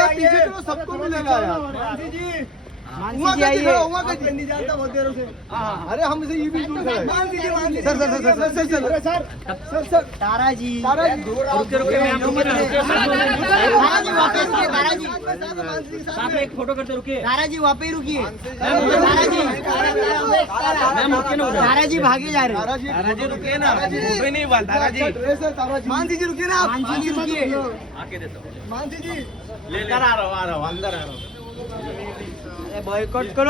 थोड़ा पीछे करो, सबको मिलेगा यार। मानसी जी आइए। नहीं जानता बहुत देर से। अरे हम इसे ये भी दूर खड़े हैं। Sir sir sir sir sir sir sir sir Tara ji Tara ji रुके रुके मैम रुके ना तारा जी वापस रुकिए। तारा जी साथ में एक फोटो करते रुके तारा जी वापस रुकिए। तारा जी मैम रुके ना उधर तारा जी भागे जा रहे हैं। तारा जी रुके ना मुझे नहीं बोल तारा जी तारा जी मानसी जी रुकिए ना। मानसी जी रुकिए। आके देता हूँ मानसी जी ले ले आ रहा हूँ अंदर आ रहा हूँ बॉयकॉट करो।